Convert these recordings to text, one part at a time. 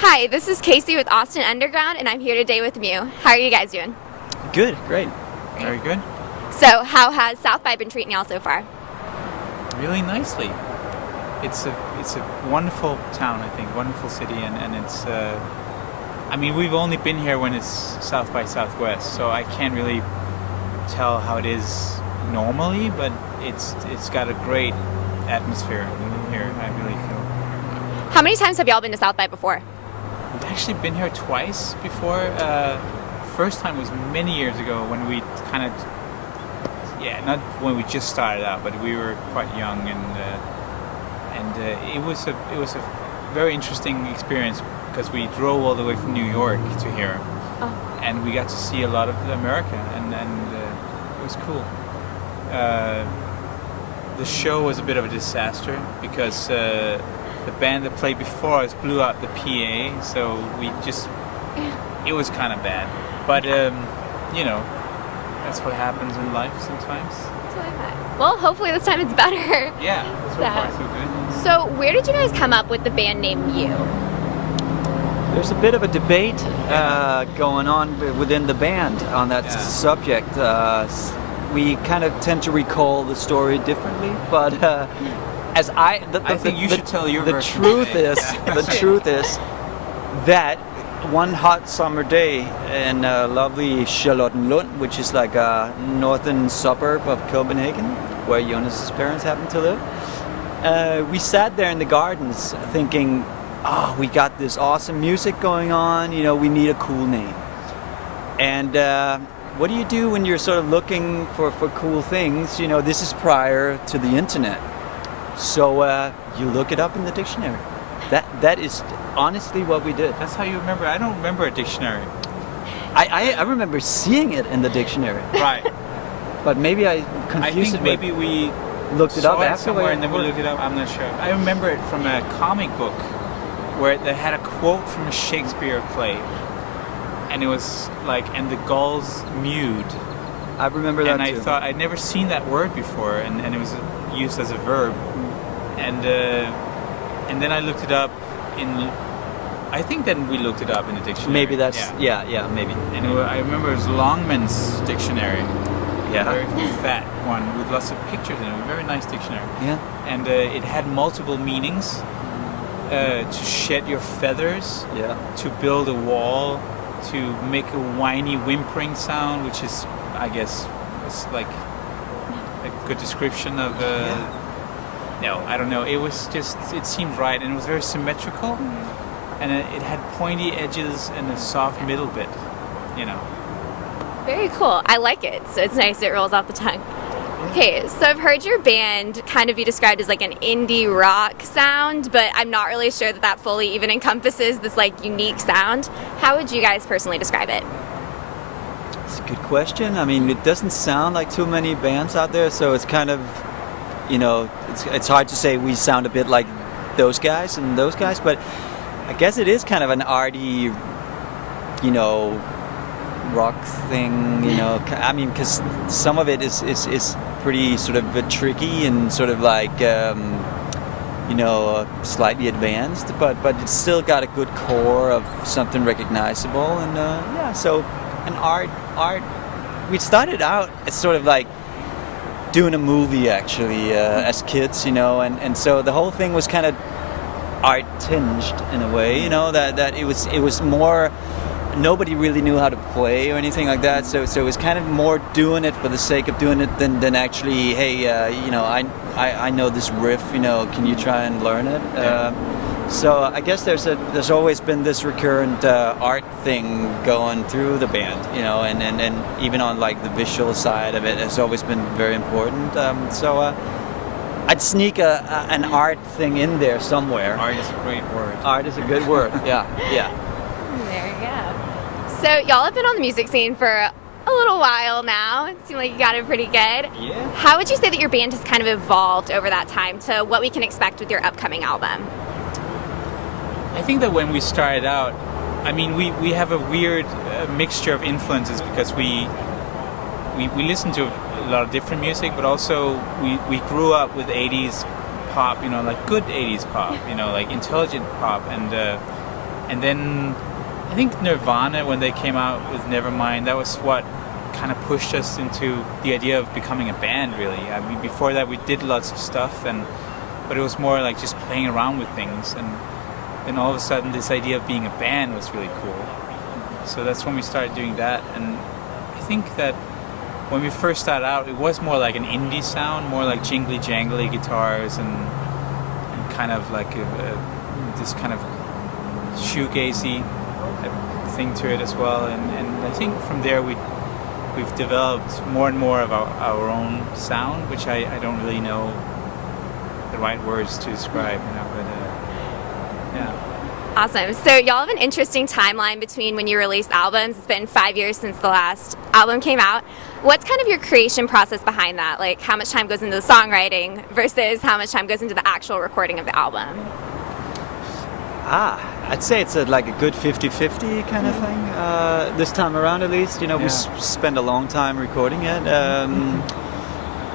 Hi, this is Casey with Austin Underground, and I'm here today with MEW. How are you guys doing? Good, great. Very good. So, how has South by been treating y'all so far? Really nicely. It's a wonderful town, I think, wonderful city, and it's. I mean, we've only been here when it's South by Southwest, so I can't really tell how it is normally, but it's got a great atmosphere here. I really feel. How many times have y'all been to South by before? We've actually been here twice before. First time was many years ago when we kind of, not when we just started out, but we were quite young, and it was a very interesting experience because we drove all the way from New York to here, and we got to see a lot of America, and it was cool. The show was a bit of a disaster because the band that played before us blew out the PA, so it was kind of bad. But, that's what happens in life sometimes. Well, hopefully this time it's better. Yeah, so far so good. So, where did you guys come up with the band name MEW? There's a bit of a debate going on within the band on that subject. We kind of tend to recall the story differently, but I think you should tell your version. The truth is that one hot summer day in lovely Charlottenlund, which is like a northern suburb of Copenhagen, where Jonas's parents happen to live, we sat there in the gardens thinking, we got this awesome music going on, we need a cool name. And what do you do when you're sort of looking for cool things? This is prior to the internet. So you look it up in the dictionary. That is honestly what we did. That's how you remember. I don't remember a dictionary. I remember seeing it in the dictionary. Right. But maybe I confused it. Maybe we looked it up somewhere and then we looked it up. I'm not sure. I remember it from a comic book where they had a quote from a Shakespeare play, and it was like, "And the gulls mewed." I remember that too. And I thought I'd never seen that word before, and it was used as a verb, and then I looked it up in. I think then we looked it up in the dictionary. Maybe that's maybe. And I remember it was Longman's dictionary. Yeah. A very fat one with lots of pictures in it. A very nice dictionary. Yeah. And it had multiple meanings. To shed your feathers. Yeah. To build a wall. To make a whiny whimpering sound, which is, I guess, it's like a good description of. No, I don't know. It was just, it seemed right, and it was very symmetrical, and it had pointy edges and a soft middle bit, Very cool. I like it. So it's nice. It rolls off the tongue. Okay, so I've heard your band kind of be described as like an indie rock sound, but I'm not really sure that fully even encompasses this like unique sound. How would you guys personally describe it? It's a good question. I mean, it doesn't sound like too many bands out there, so it's kind of, it's hard to say we sound a bit like those guys and those guys, but I guess it is kind of an arty, rock thing, I mean, because some of it is pretty sort of tricky and sort of like, slightly advanced, but it's still got a good core of something recognizable, and so an art. We started out as sort of like doing a movie actually as kids, and so the whole thing was kind of art tinged in a way, that it was more. Nobody really knew how to play or anything like that, so it was kind of more doing it for the sake of doing it than actually, hey, I know this riff, can you try and learn it? So I guess there's always been this recurrent art thing going through the band, and even on like the visual side of it has always been very important. So I'd sneak an art thing in there somewhere. Art is a great word. Art is a good word. Yeah. There you go. So y'all have been on the music scene for a little while now. It seemed like you got it pretty good. Yeah. How would you say that your band has kind of evolved over that time to what we can expect with your upcoming album? I think that when we started out, I mean, we have a weird mixture of influences because we listen to a lot of different music, but also we grew up with 80s pop, like good 80s pop, like intelligent pop, and And then I think Nirvana, when they came out with Nevermind, that was what kind of pushed us into the idea of becoming a band, really. I mean, before that we did lots of stuff, but it was more like just playing around with things. And then all of a sudden this idea of being a band was really cool. So that's when we started doing that. And I think that when we first started out, it was more like an indie sound, more like jingly jangly guitars and kind of like this kind of shoegazy thing to it as well. And I think from there we've developed more and more of our own sound, which I don't really know the right words to describe, but yeah. Awesome. So y'all have an interesting timeline between when you release albums. It's been 5 years since the last album came out. What's kind of your creation process behind that? Like how much time goes into the songwriting versus how much time goes into the actual recording of the album? I'd say it's like a good 50-50 kind of thing. This time around, at least, we spent a long time recording it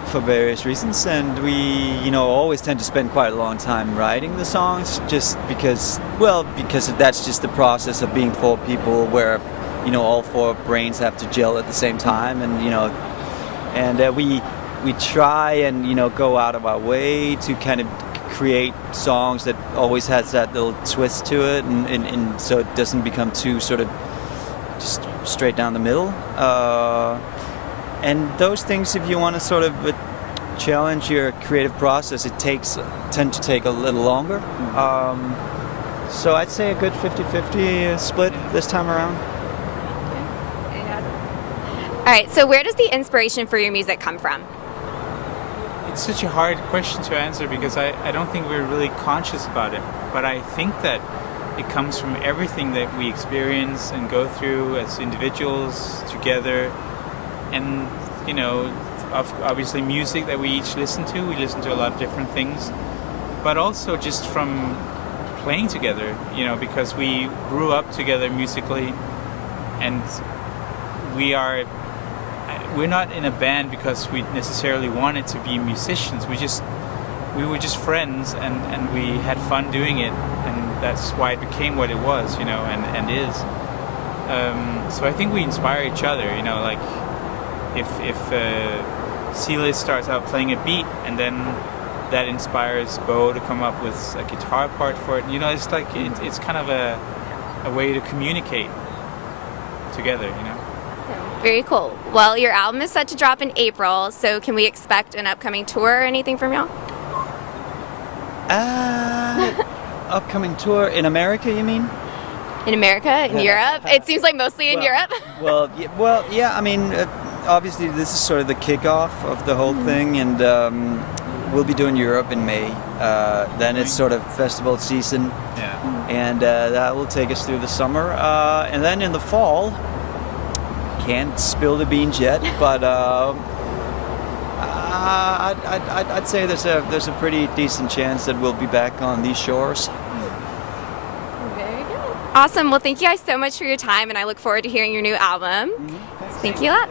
for various reasons, and we, always tend to spend quite a long time writing the songs, just because that's just the process of being four people, where, all four brains have to gel at the same time, and we try and go out of our way to kind of create songs that always has that little twist to it, and so it doesn't become too sort of just straight down the middle. And those things, if you want to sort of challenge your creative process, it tend to take a little longer. So I'd say a good 50-50 split this time around. All right, so where does the inspiration for your music come from? It's such a hard question to answer because I don't think we're really conscious about it. But I think that it comes from everything that we experience and go through as individuals together. And, obviously music that we each listen to. We listen to a lot of different things. But also just from playing together, because we grew up together musically, and we're not in a band because we necessarily wanted to be musicians. We were just friends, and we had fun doing it, and that's why it became what it was, and is. So I think we inspire each other, like if Silas starts out playing a beat, and then that inspires Bo to come up with a guitar part for it. It's like it's kind of a way to communicate together, Very cool. Well, your album is set to drop in April, so can we expect an upcoming tour or anything from y'all? Upcoming tour in America, you mean? In America? In Europe? It seems like mostly in Europe. Yeah. I mean, obviously this is sort of the kickoff of the whole thing, and we'll be doing Europe in May. Then it's sort of festival season, and that will take us through the summer. And then in the fall, can't spill the beans yet, but I'd say there's a pretty decent chance that we'll be back on these shores. Very good. Awesome. Well, thank you guys so much for your time, and I look forward to hearing your new album. Thank you a lot.